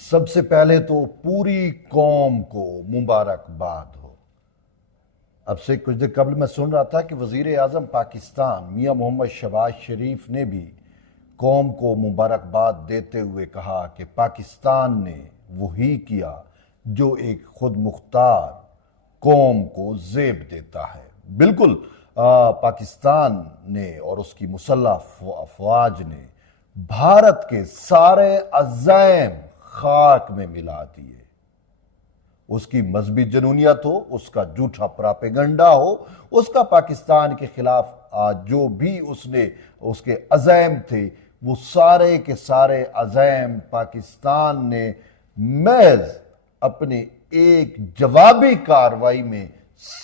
سب سے پہلے تو پوری قوم کو مبارکباد ہو۔ اب سے کچھ دیر قبل میں سن رہا تھا کہ وزیر اعظم پاکستان میاں محمد شہباز شریف نے بھی قوم کو مبارکباد دیتے ہوئے کہا کہ پاکستان نے وہی کیا جو ایک خود مختار قوم کو زیب دیتا ہے۔ بالکل پاکستان نے اور اس کی مسلح افواج نے بھارت کے سارے عزائم خاک میں ملا دیے۔ اس کی مذہبی جنونیت ہو، اس کا جھوٹا پراپیگنڈا ہو، اس کا پاکستان کے خلاف جو بھی اس کے عزائم تھے، وہ سارے کے سارے عزائم پاکستان نے محض اپنے ایک جوابی کارروائی میں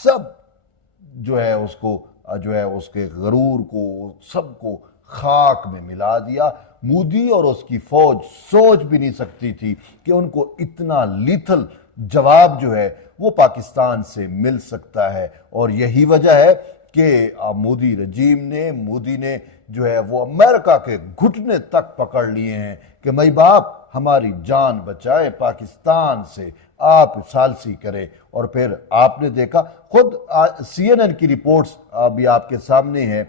سب اس کے غرور کو سب کو خاک میں ملا دیا۔ مودی اور اس کی فوج سوچ بھی نہیں سکتی تھی کہ ان کو اتنا لیتھل جواب وہ پاکستان سے مل سکتا ہے، اور یہی وجہ ہے کہ مودی نے وہ امریکہ کے گھٹنے تک پکڑ لیے ہیں کہ مائی باپ ہماری جان بچائے، پاکستان سے آپ ثالثی کرے۔ اور پھر آپ نے دیکھا خود سی این این کی رپورٹس بھی آپ کے سامنے ہیں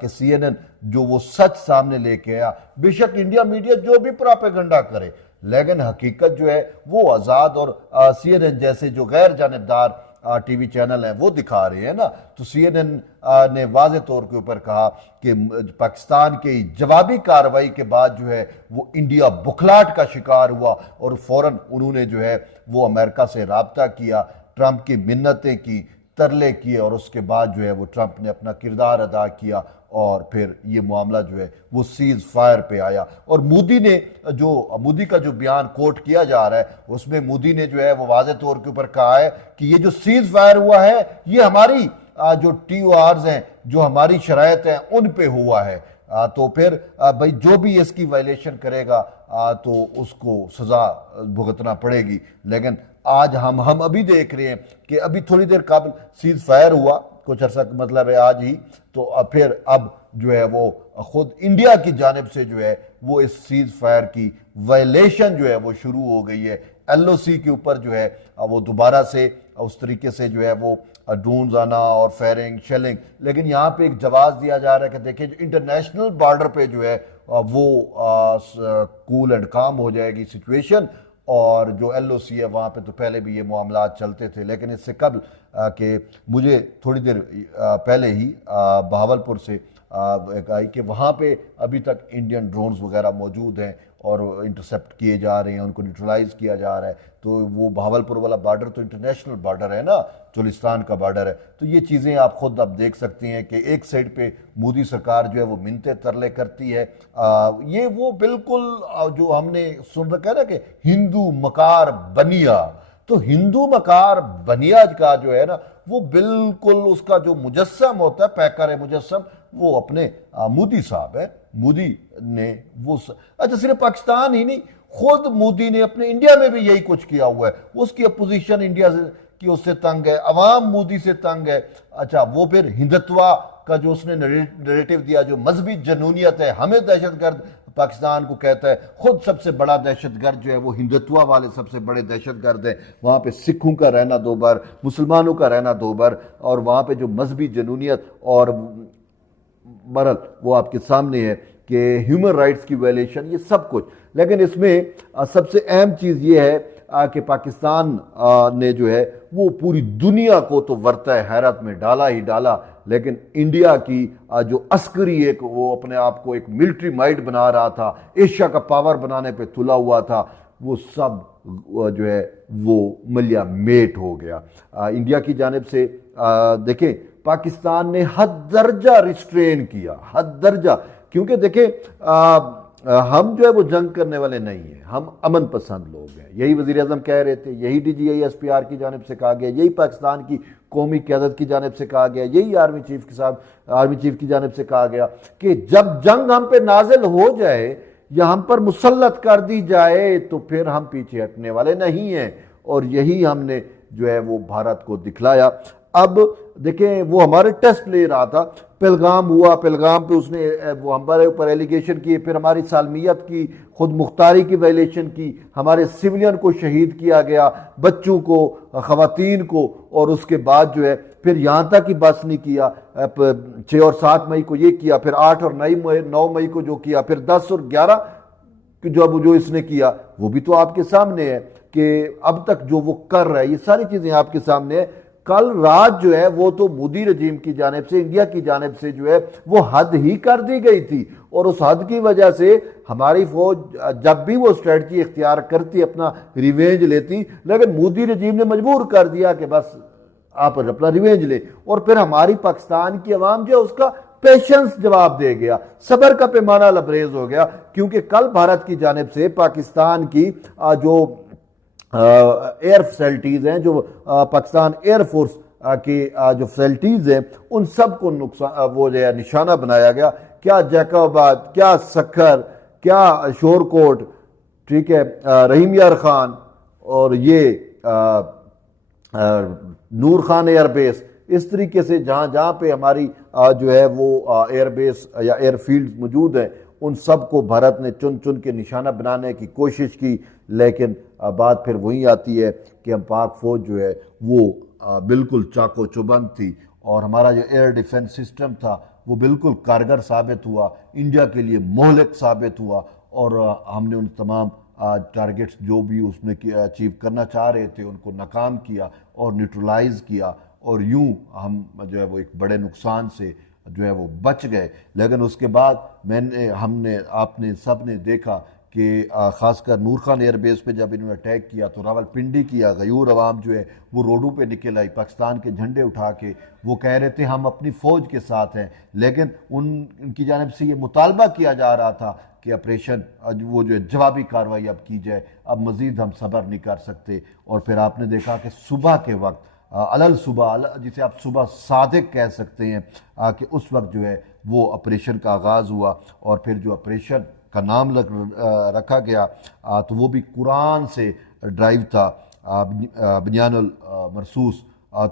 کہ سی این این جو وہ سچ سامنے لے کے آیا۔ بے شک انڈیا میڈیا جو بھی پراپیگنڈا کرے، لیکن حقیقت وہ آزاد اور سی این این جیسے جو غیر جانبدار ٹی وی چینل ہیں وہ دکھا رہے ہیں نا۔ تو سی این این نے واضح طور کے اوپر کہا کہ پاکستان کی جوابی کارروائی کے بعد وہ انڈیا بکھلاٹ کا شکار ہوا، اور فوراً انہوں نے وہ امریکہ سے رابطہ کیا، ٹرمپ کی منتیں کی، ترلے کیے، اور اس کے بعد وہ ٹرمپ نے اپنا کردار ادا کیا، اور پھر یہ معاملہ وہ سیز فائر پہ آیا۔ اور مودی کا جو بیان کوٹ کیا جا رہا ہے، اس میں مودی نے وہ واضح طور کے اوپر کہا ہے کہ یہ جو سیز فائر ہوا ہے یہ ہماری جو ٹی او آرز ہیں، جو ہماری شرائط ہیں، ان پہ ہوا ہے۔ تو پھر بھائی جو بھی اس کی وائلیشن کرے گا تو اس کو سزا بھگتنا پڑے گی۔ لیکن آج ہم ابھی دیکھ رہے ہیں کہ ابھی تھوڑی دیر قبل سیز فائر ہوا، کچھ عرصہ مطلب ہے آج ہی، تو پھر اب وہ خود انڈیا کی جانب سے وہ اس سیز فائر کی وائلیشن وہ شروع ہو گئی ہے۔ ایل او سی کے اوپر وہ دوبارہ سے اس طریقے سے وہ ڈرونز آنا اور فائرنگ شیلنگ، لیکن یہاں پہ ایک جواز دیا جا رہا ہے کہ دیکھیں جو انٹرنیشنل بارڈر پہ وہ کول اینڈ کام ہو جائے گی سچویشن، اور جو ایل او سی ہے وہاں پہ تو پہلے بھی یہ معاملات چلتے تھے۔ لیکن اس سے قبل کہ مجھے تھوڑی دیر پہلے ہی بہاولپور سے آئی کہ وہاں پہ ابھی تک انڈین ڈرونز وغیرہ موجود ہیں اور انٹرسپٹ کیے جا رہے ہیں، ان کو نیوٹرلائز کیا جا رہا ہے۔ تو وہ بہاولپور والا بارڈر تو انٹرنیشنل بارڈر ہے نا، چولستان کا بارڈر ہے۔ تو یہ چیزیں آپ خود اب دیکھ سکتے ہیں کہ ایک سائڈ پہ مودی سرکار وہ منتیں ترلے کرتی ہے، یہ وہ بالکل جو ہم نے سن رکھا ہے نا کہ ہندو مکار بنیا، تو ہندو مکار بنیا کا نا وہ بالکل اس کا جو مجسم ہوتا ہے، پیکر مجسم، وہ اپنے مودی صاحب ہے۔ مودی نے اچھا صرف پاکستان ہی نہیں، خود مودی نے اپنے انڈیا میں بھی یہی کچھ کیا ہوا ہے۔ اس کی اپوزیشن انڈیا کی اس سے تنگ ہے، عوام مودی سے تنگ ہے۔ اچھا وہ پھر ہندتوا کا جو اس نے نریٹیو دیا، جو مذہبی جنونیت ہے، ہمیں دہشت گرد پاکستان کو کہتا ہے، خود سب سے بڑا دہشت گرد وہ ہندتوا والے سب سے بڑے دہشت گرد ہیں۔ وہاں پہ سکھوں کا رہنا دو بار، مسلمانوں کا رہنا دو بار، اور وہاں پہ جو مذہبی جنونیت اور برل وہ آپ کے سامنے ہے کہ ہیومن رائٹس کی وائلیشن، یہ سب کچھ۔ لیکن اس میں سب سے اہم چیز یہ ہے کہ پاکستان نے وہ پوری دنیا کو تو ورطہ حیرت میں ڈالا ہی ڈالا، لیکن انڈیا کی جو عسکری وہ اپنے آپ کو ایک ملٹری مائٹ بنا رہا تھا، ایشیا کا پاور بنانے پہ تلا ہوا تھا، وہ سب وہ ملیا میٹ ہو گیا۔ انڈیا کی جانب سے دیکھیں پاکستان نے حد درجہ ریسٹرین کیا، حد درجہ، کیونکہ دیکھیں ہم وہ جنگ کرنے والے نہیں ہیں، ہم امن پسند لوگ ہیں۔ یہی وزیر اعظم کہہ رہے تھے، یہی D G I S P R کی جانب سے کہا گیا، یہی پاکستان کی قومی قیادت کی جانب سے کہا گیا، یہی آرمی چیف کی جانب سے کہا گیا کہ جب جنگ ہم پہ نازل ہو جائے یا ہم پر مسلط کر دی جائے تو پھر ہم پیچھے ہٹنے والے نہیں ہیں، اور یہی ہم نے وہ بھارت کو دکھلایا۔ اب دیکھیں وہ ہمارے ٹیسٹ لے رہا تھا، پہلگام ہوا، پہلگام پہ اس نے وہ ہمارے اوپر ایلیگیشن کیے، پھر ہماری سالمیت کی، خود مختاری کی وائلیشن کی، ہمارے سویلین کو شہید کیا گیا، بچوں کو، خواتین کو، اور اس کے بعد جو ہے پھر یہاں تک ہی بس نہیں کیا، 6 اور 7 مئی کو یہ کیا، پھر 8 اور 9 مئی کو جو کیا، پھر 10 اور 11 جو اس نے کیا، وہ بھی تو آپ کے سامنے ہے کہ اب تک جو وہ کر رہا ہے، یہ ساری چیزیں آپ کے سامنے ہے۔ کل رات جو ہے وہ تو مودی رجیم کی جانب سے، انڈیا کی جانب سے جو ہے وہ حد ہی کر دی گئی تھی، اور اس حد کی وجہ سے ہماری فوج جب بھی وہ اسٹریٹجی اختیار کرتی، اپنا ریونج لیتی، لیکن مودی رجیم نے مجبور کر دیا کہ بس آپ اپنا ریونج لے، اور پھر ہماری پاکستان کی عوام جو ہے اس کا پیشنس جواب دے گیا، صبر کا پیمانہ لبریز ہو گیا، کیونکہ کل بھارت کی جانب سے پاکستان کی جو ایئر فیسلٹیز ہیں، جو پاکستان ایئر فورس کی جو فیسلٹیز ہیں، ان سب کو نقصان وہ جو ہے نشانہ بنایا گیا۔ کیا جیکب آباد، کیا سکھر، کیا شور کوٹ، ٹھیک ہے، رحیم یار خان، اور یہ نور خان ایئر بیس، اس طریقے سے جہاں جہاں پہ ہماری جو ہے وہ ایئر بیس یا ایئر فیلڈ موجود ہیں، ان سب کو بھارت نے چن چن کے نشانہ بنانے کی کوشش کی، لیکن بات پھر وہی آتی ہے کہ ہم پاک فوج جو ہے وہ بالکل چاقو چوبند تھی، اور ہمارا جو ایئر ڈیفنس سسٹم تھا وہ بالکل کارگر ثابت ہوا، انڈیا کے لیے مہلک ثابت ہوا، اور ہم نے ان تمام ٹارگٹس جو بھی اس میں اچیو کرنا چاہ رہے تھے ان کو ناکام کیا اور نیوٹرلائز کیا، اور یوں ہم جو ہے وہ ایک بڑے نقصان سے جو ہے وہ بچ گئے۔ لیکن اس کے بعد آپ نے سب نے دیکھا کہ خاص کر نور خان ایئر بیس پہ جب انہوں نے اٹیک کیا تو راول پنڈی کیا غیور عوام جو ہے وہ روڈوں پہ نکل آئی، پاکستان کے جھنڈے اٹھا کے، وہ کہہ رہے تھے ہم اپنی فوج کے ساتھ ہیں، لیکن ان کی جانب سے یہ مطالبہ کیا جا رہا تھا کہ آپریشن وہ جو ہے جوابی کارروائی اب کی جائے، اب مزید ہم صبر نہیں کر سکتے۔ اور پھر آپ نے دیکھا کہ صبح کے وقت صبح، جسے آپ صبح صادق کہہ سکتے ہیں، کہ اس وقت جو ہے وہ آپریشن کا آغاز ہوا، اور پھر جو آپریشن کا نام رکھا گیا تو وہ بھی قرآن سے ڈرائیو تھا، بنیان المرصوص۔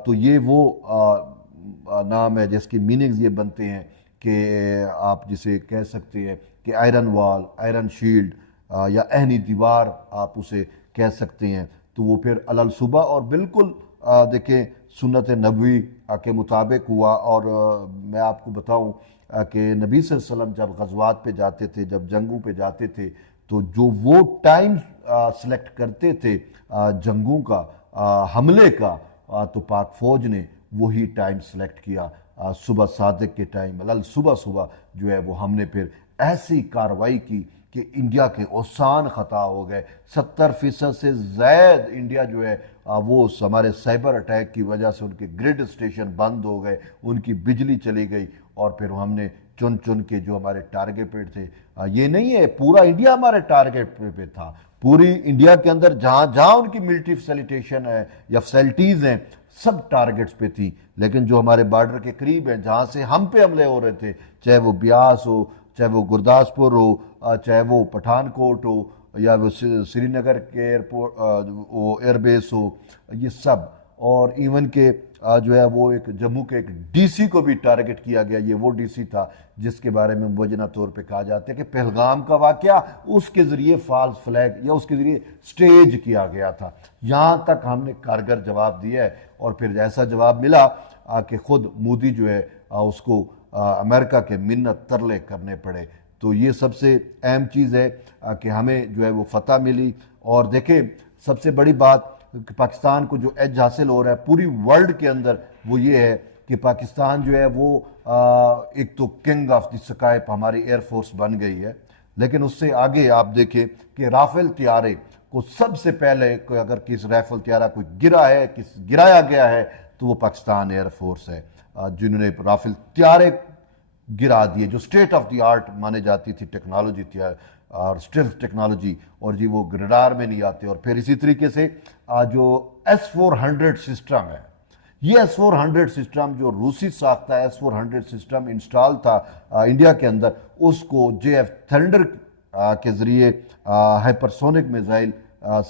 تو یہ وہ نام ہے جس کی میننگز یہ بنتے ہیں کہ آپ جسے کہہ سکتے ہیں کہ آئرن وال، آئرن شیلڈ، یا اہنی دیوار آپ اسے کہہ سکتے ہیں۔ تو وہ پھر صبح اور بالکل دیکھیں سنت نبوی کے مطابق ہوا۔ اور میں آپ کو بتاؤں کہ نبی صلی اللہ علیہ وسلم جب غزوات پہ جاتے تھے، جب جنگوں پہ جاتے تھے، تو جو وہ ٹائم سلیکٹ کرتے تھے جنگوں کا، حملے کا، تو پاک فوج نے وہی ٹائم سلیکٹ کیا، صبح صادق کے ٹائم، صبح جو ہے وہ ہم نے پھر ایسی کارروائی کی کہ انڈیا کے اوسان خطا ہو گئے۔ 70% سے زائد انڈیا جو ہے وہ ہمارے سائبر اٹیک کی وجہ سے ان کے گریڈ اسٹیشن بند ہو گئے، ان کی بجلی چلی گئی، اور پھر ہم نے چن کے جو ہمارے ٹارگٹ پہ تھے، یہ نہیں ہے پورا انڈیا ہمارے ٹارگٹ پہ تھا، پوری انڈیا کے اندر جہاں جہاں ان کی ملٹری فیسیلیٹیشن ہے یا فیسلٹیز ہیں سب ٹارگٹس پہ تھی، لیکن جو ہمارے بارڈر کے قریب ہیں جہاں سے ہم پہ حملے ہو رہے تھے، چاہے وہ بیاس ہو، چاہے وہ گرداسپور ہو، چاہے وہ پٹھان کوٹ ہو، یا وہ سری نگر کے ایئرپورٹ وہ ایئر بیس ہو، یہ سب، اور ایون کہ جو ہے وہ ایک جموں کے ایک ڈی سی کو بھی ٹارگٹ کیا گیا۔ یہ وہ ڈی سی تھا جس کے بارے میں مبینہ طور پہ کہا جاتا ہے کہ پہلگام کا واقعہ اس کے ذریعے فالس فلیگ یا اس کے ذریعے سٹیج کیا گیا تھا۔ یہاں تک ہم نے کارگر جواب دیا ہے، اور پھر ایسا جواب ملا کہ خود مودی جو ہے اس کو امریکہ کے منت ترلے کرنے پڑے۔ تو یہ سب سے اہم چیز ہے کہ ہمیں جو ہے وہ فتح ملی۔ اور دیکھیں سب سے بڑی بات کہ پاکستان کو جو ایج حاصل ہو رہا ہے پوری ورلڈ کے اندر، وہ یہ ہے کہ پاکستان جو ہے وہ ایک تو کنگ آف دی سکائی ہماری ایئر فورس بن گئی ہے، لیکن اس سے آگے آپ دیکھیں کہ رافیل طیارے کو سب سے پہلے اگر کس رافیل طیارہ کوئی گرایا گیا ہے تو وہ پاکستان ایئر فورس ہے، جنہوں نے رافیل طیارے گرا دیے جو سٹیٹ آف دی آرٹ مانے جاتی تھی ٹیکنالوجی تھی، اور اسٹیلتھ ٹیکنالوجی، اور جی وہ گریڈار میں نہیں آتے۔ اور پھر اسی طریقے سے جو S-400 سسٹم ہے، یہ S-400 سسٹم جو روسی ساختہ S-400 سسٹم انسٹال تھا انڈیا کے اندر، اس کو JF تھنڈر کے ذریعے ہائپرسونک میزائل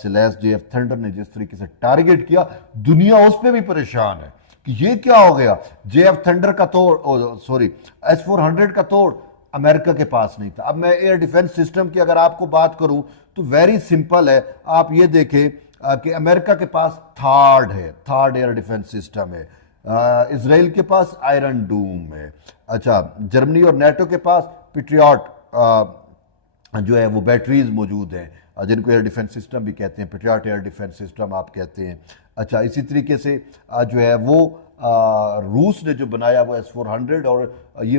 سے لیس JF تھنڈر نے جس طریقے سے ٹارگٹ کیا، دنیا اس پہ بھی پریشان ہے، کہ یہ کیا ہو گیا، JF تھنڈر کا توڑ، سوری S-400 کا توڑ امریکہ کے پاس نہیں تھا۔ اب میں ایئر ڈیفنس سسٹم کی اگر آپ کو بات کروں تو ویری سمپل ہے، آپ یہ دیکھیں کہ امریکہ کے پاس تھارڈ ہے، تھارڈ ایئر ڈیفنس سسٹم ہے، اسرائیل کے پاس آئرن ڈوم ہے، اچھا جرمنی اور نیٹو کے پاس پیٹریاٹ جو ہے وہ بیٹریز موجود ہیں جن کو ایئر ڈیفنس سسٹم بھی کہتے ہیں، پیٹریاٹ ایئر ڈیفنس سسٹم آپ کہتے ہیں۔ اچھا اسی طریقے سے جو ہے وہ روس نے جو بنایا وہ S-400، اور یہ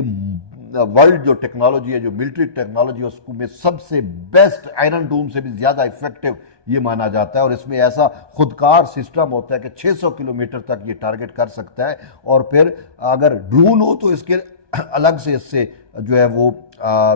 ورلڈ جو ٹیکنالوجی ہے، جو ملٹری ٹیکنالوجی ہے، اس کو میں سب سے بیسٹ، آئرن ڈوم سے بھی زیادہ افیکٹو یہ مانا جاتا ہے، اور اس میں ایسا خودکار سسٹم ہوتا ہے کہ 600 کلومیٹر تک یہ ٹارگٹ کر سکتا ہے، اور پھر اگر ڈرون ہو تو اس کے الگ سے اس سے جو ہے وہ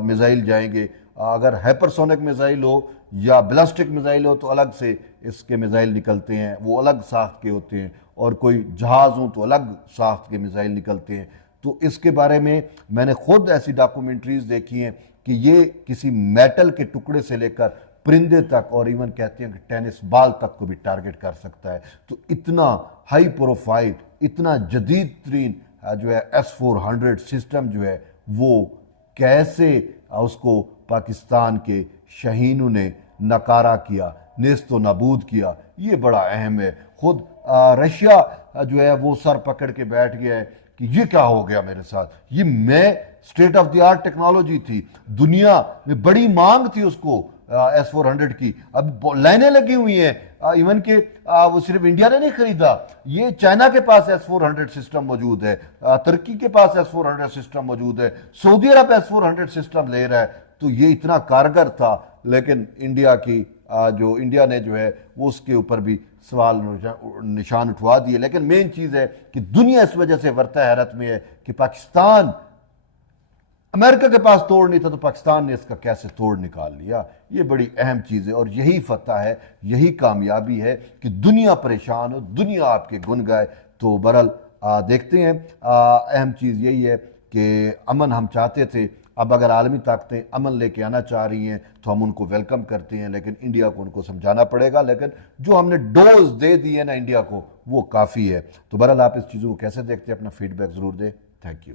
میزائل جائیں گے، اگر ہائپرسونک میزائل ہو یا بلاسٹک میزائل ہو تو الگ سے اس کے میزائل نکلتے ہیں، وہ الگ ساخت کے ہوتے ہیں، اور کوئی جہاز ہوں تو الگ ساخت کے میزائل نکلتے ہیں۔ تو اس کے بارے میں میں نے خود ایسی ڈاکومنٹریز دیکھی ہیں کہ یہ کسی میٹل کے ٹکڑے سے لے کر پرندے تک، اور ایون کہتے ہیں کہ ٹینس بال تک کو بھی ٹارگٹ کر سکتا ہے۔ تو اتنا ہائی پروفائل، اتنا جدید ترین جو ہے S-400 سسٹم جو ہے وہ کیسے اس کو پاکستان کے شاہینوں نے نکارہ کیا، نیست و نابود کیا، یہ بڑا اہم ہے۔ خود رشیا جو ہے وہ سر پکڑ کے بیٹھ گیا ہے کہ یہ کیا ہو گیا میرے ساتھ، یہ میں state of the art technology تھی، دنیا میں بڑی مانگ تھی اس کو S-400 کی، اب لائنیں لگی ہوئی ہیں، ایون کہ وہ صرف انڈیا نے نہیں خریدا، یہ چائنا کے پاس S-400 سسٹم موجود ہے، ترکی کے پاس S-400 سسٹم موجود ہے، سعودی عرب S-400 سسٹم لے رہا ہے۔ تو یہ اتنا کارگر تھا، لیکن انڈیا نے جو ہے وہ اس کے اوپر بھی سوال نشان اٹھوا دیے۔ لیکن مین چیز ہے کہ دنیا اس وجہ سے ورطہ حیرت میں ہے کہ پاکستان، امریکہ کے پاس توڑ نہیں تھا تو پاکستان نے اس کا کیسے توڑ نکال لیا۔ یہ بڑی اہم چیز ہے، اور یہی فتح ہے، یہی کامیابی ہے کہ دنیا پریشان ہو، دنیا آپ کے گن گائے۔ تو بہرحال دیکھتے ہیں، اہم چیز یہی ہے کہ امن ہم چاہتے تھے، اب اگر عالمی طاقتیں امن لے کے آنا چاہ رہی ہیں تو ہم ان کو ویلکم کرتے ہیں، لیکن انڈیا کو ان کو سمجھانا پڑے گا، لیکن جو ہم نے ڈوز دے دی ہے نا انڈیا کو وہ کافی ہے۔ تو بہرحال آپ اس چیزوں کو کیسے دیکھتے ہیں، اپنا فیڈ بیک ضرور دیں۔ Thank you.